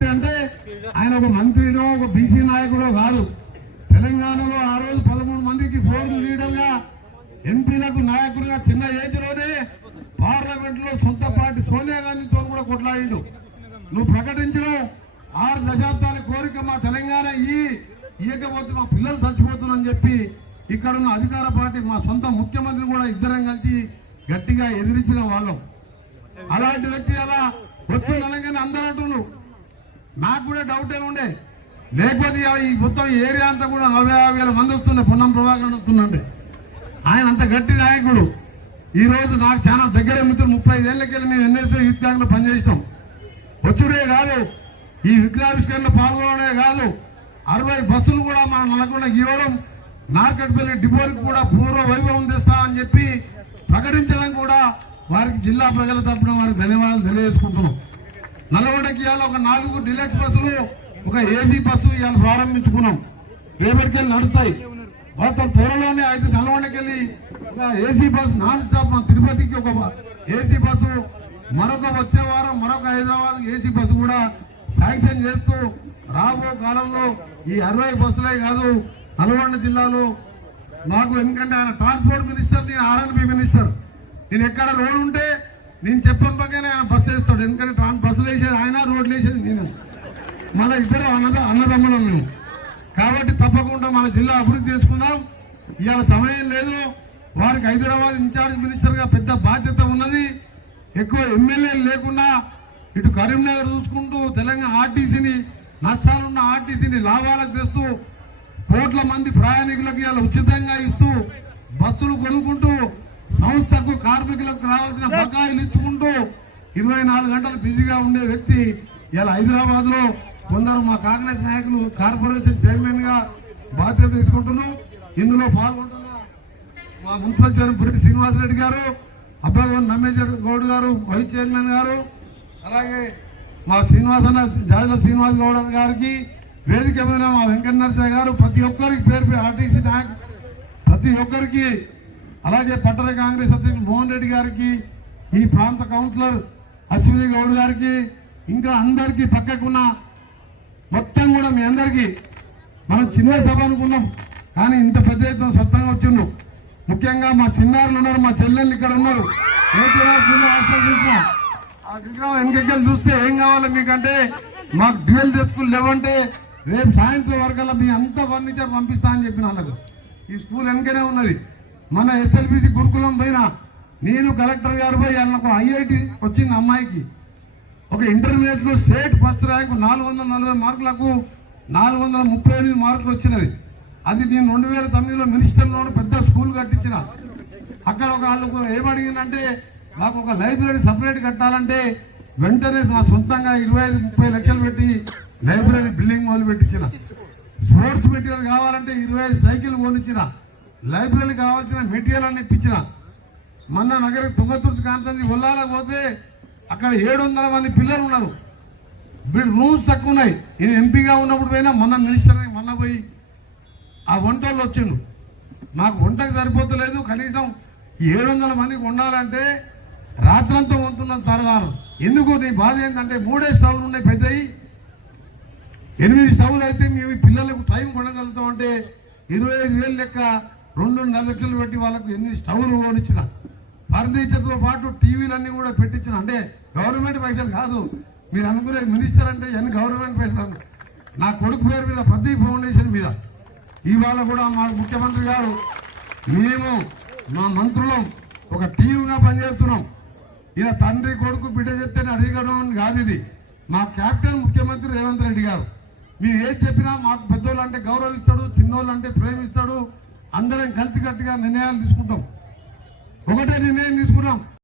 అంటే ఆయన ఒక మంత్రినో ఒక బీసీ నాయకుడో కాదు. తెలంగాణలో ఆ రోజు 13 మందికి బోర్డు లీడర్ గా ఎంపీలకు నాయకులుగా చిన్న ఏజ్ లోనే పార్లమెంట్ లో సొంత పార్టీ సోనియా గాంధీతో కూడా కొట్లాడిండు. నువ్వు ప్రకటించిన 6 దశాబ్దాల కోరిక మా తెలంగాణ ఇయ్యకపోతే మా పిల్లలు చచ్చిపోతున్నారని చెప్పి ఇక్కడున్న అధికార పార్టీ మా సొంత ముఖ్యమంత్రి కూడా ఇద్దరం కలిసి గట్టిగా ఎదిరించిన వాళ్ళం. అలాంటి వ్యక్తి అలా వస్తు తెలంగాణ అందరూ అంటున్నారు. నాకు కూడా డౌట్ ఏముండే, లేకపోతే ఈ మొత్తం ఏరియా అంతా కూడా 45,000 మంది వస్తున్నాయి. పొన్నం ప్రభాకర్ వస్తుందంటే ఆయన అంత గట్టి నాయకుడు. ఈ రోజు నాకు చాలా దగ్గర మిత్రులు 35 ఏళ్ళకెళ్ళి మేము ఎన్ఎస్ఓ యూత్ గ్యాంగ్ లో పనిచేస్తాం. వచ్చుడే కాదు, ఈ విగ్రహావిష్కరణలో పాల్గొనడే కాదు, 60 బస్సులు కూడా మన నల్గొండ ఇవ్వడం, నార్కట్పల్లి డిపోకి కూడా పూర్వ వైభవం తెస్తామని చెప్పి ప్రకటించడం కూడా వారికి జిల్లా ప్రజల తరఫున వారికి ధన్యవాదాలు తెలియజేసుకుంటున్నాం. నల్గొండకి ఇవాళ ఒక 4 డిలక్స్ బస్సులు, ఒక ఏసీ బస్సు ఇవాళ ప్రారంభించుకున్నాం. రేపటికెళ్ళి నడుస్తాయి. మొత్తం త్వరలోనే 5 నల్గొండకెళ్ళి ఒక ఏసీ బస్సు నాన్ స్టాప్ తిరుపతికి ఒక ఏసీ బస్సు, మరొక వచ్చే వారం మరొక హైదరాబాద్ ఏసీ బస్సు కూడా శాంక్షన్ చేస్తూ రాబో కాలంలో ఈ 60 బస్సులే కాదు నల్గొండ జిల్లాలో మాకు, ఎందుకంటే ఆయన ట్రాన్స్పోర్ట్ మినిస్టర్, నేను ఆర్ఎండ్బి మినిస్టర్. నేను ఎక్కడ రోడ్ ఉంటే నేను చెప్పిన పక్కనే ఆయన బస్సు వేస్తాడు. ఎందుకంటే బస్సులు వేసేది ఆయన, రోడ్లు వేసేది నేను. మన ఇద్దరు అన్నదమ్ములం మేము. కాబట్టి తప్పకుండా మన జిల్లా అభివృద్ధి చేసుకుందాం. ఇవాళ సమయం లేదు. వారికి హైదరాబాద్ ఇన్ఛార్జ్ మినిస్టర్ గా పెద్ద బాధ్యత ఉన్నది. ఎక్కువ ఎమ్మెల్యేలు లేకుండా ఇటు కరీంనగర్ చూసుకుంటూ తెలంగాణ ఆర్టీసీని, నష్టాలున్న ఆర్టీసీని లాభాలకు తెస్తూ, కోట్ల మంది ప్రయాణికులకు ఇలా ఉచితంగా ఇస్తూ, బస్సులు కొనుక్కుంటూ, సంస్థకు కార్మికులకు రావాల్సిన బకాయిలు ఇచ్చుకుంటూ 24 గంటలు బిజీగా ఉండే వ్యక్తి ఇలా హైదరాబాద్ లో కొందరు మా కాంగ్రెస్ నాయకులు కార్పొరేషన్ చైర్మన్ గా బాధ్యత తీసుకుంటున్నాం. ఇందులో పాల్గొంటున్న మా మున్సిపల్ చైర్మన్ పురిటి శ్రీనివాసరెడ్డి గారు, అబ్బాయి నమ్మేశ్వర గౌడ్ గారు వైస్ చైర్మన్ గారు, అలాగే మా జాజల శ్రీనివాస గౌడ్ గారికి, వేదిక మీద మా వెంకట నరసయ్య గారు, ప్రతి ఒక్కరికి పేరు ఆర్టీసీ నాయకు ప్రతి ఒక్కరికి, అలాగే పట్టణ కాంగ్రెస్ అధ్యక్షుడు మోహన్ రెడ్డి గారికి, ఈ ప్రాంత కౌన్సిలర్ అశ్విని గౌడ్ గారికి, ఇంకా అందరికీ పక్కకున్న మొత్తం కూడా మీ అందరికీ, మనం చిన్న సభ అనుకున్నాం కానీ ఇంత పెద్ద ఎత్తున సొంతంగా వచ్చిండు. ముఖ్యంగా మా చిన్నారులు ఉన్నారు, మా చెల్లెళ్ళు ఇక్కడ ఉన్నారు. ఆ విగ్రహం వెనకెళ్ళి చూస్తే ఏం కావాలి మీకంటే, మాకు డ్యూయల్ స్కూల్ లేవంటే రేపు సాయంత్రం వరకల్లా మీ అంత ఫర్నిచర్ పంపిస్తా అని చెప్పిన వాళ్ళకు. ఈ స్కూల్ వెనకనే ఉన్నది. మన ఎస్ఎల్బిసి గురుకులం పోయినా నేను కలెక్టర్ గారు పోయి నాకు ఐఐటి వచ్చింది అమ్మాయికి, ఒక ఇంటర్మీడియట్ లో స్టేట్ ఫస్ట్ ర్యాంక్ 440 మార్కులకు 438 మార్కులు వచ్చినది. అది నేను 2009లో మినిస్టర్లోనే పెద్ద స్కూల్ కట్టించిన. అక్కడ ఒక వాళ్ళకు ఏమడిగిందంటే, మాకు ఒక లైబ్రరీ సపరేట్ కట్టాలంటే వెంటనే నా సొంతంగా 25-30 లక్షలు పెట్టి లైబ్రరీ బిల్డింగ్ మొదలు పెట్టించిన. స్పోర్ట్స్ మెటీరియల్ కావాలంటే 25 సైకిల్ కొనిచ్చిన. లైబ్రరీ కావాల్సిన మెటీరియల్ అన్ని ఇప్పించిన. మొన్న నగర తుంగతుర్తి కాన్సెన్సీ ఒల్లాలకు పోతే అక్కడ 700 మంది పిల్లలు ఉన్నారు. రూమ్స్ తక్కువ ఉన్నాయి. నేను ఎంపీగా ఉన్నప్పుడు పోయినా, మొన్న మినిస్టర్ మొన్న పోయి ఆ వంటల్లో వచ్చిండు. మాకు వంటకు సరిపోతలేదు. కనీసం 700 మందికి ఉండాలంటే రాత్రంతా వంతున్నాను తరగాను. ఎందుకు నీ బాధ ఏంటంటే 3 స్టవ్లు ఉన్నాయి పెద్దవి, 8 స్టవ్లు అయితే మేము పిల్లలకు టైం కొనగలుగుతామంటే 25,000 లెక్క 2.5 లక్షలు పెట్టి వాళ్ళకు 8 స్టవ్లు కొనిచ్చిన. ఫర్నిచర్తో పాటు టీవీలన్నీ కూడా పెట్టించిన. అంటే గవర్నమెంట్ పైసలు కాదు, మీరు అనుకునే మినిస్టర్ అంటే ఎన్ని గవర్నమెంట్ పైసలు. నా కొడుకు పేరు మీద ప్రదీప్ ఫౌండేషన్ మీద ఇవాళ కూడా మా ముఖ్యమంత్రి గారు, మేము మా మంత్రులం ఒక టీవీగా పనిచేస్తున్నాం. ఇలా తండ్రి కొడుకు బిడ్డ చెప్తేనే అడిగడం కాదు. ఇది మా క్యాప్టెన్ ముఖ్యమంత్రి రేవంత్ రెడ్డి గారు. మేము ఏం చెప్పినా మాకు పెద్దోళ్ళు అంటే గౌరవిస్తాడు, చిన్నోళ్ళు అంటే ప్రేమిస్తాడు. అందరం కలిసికట్టుగా నిర్ణయాలు తీసుకుంటాం. ఒకటే నిర్ణయం తీసుకున్నాం.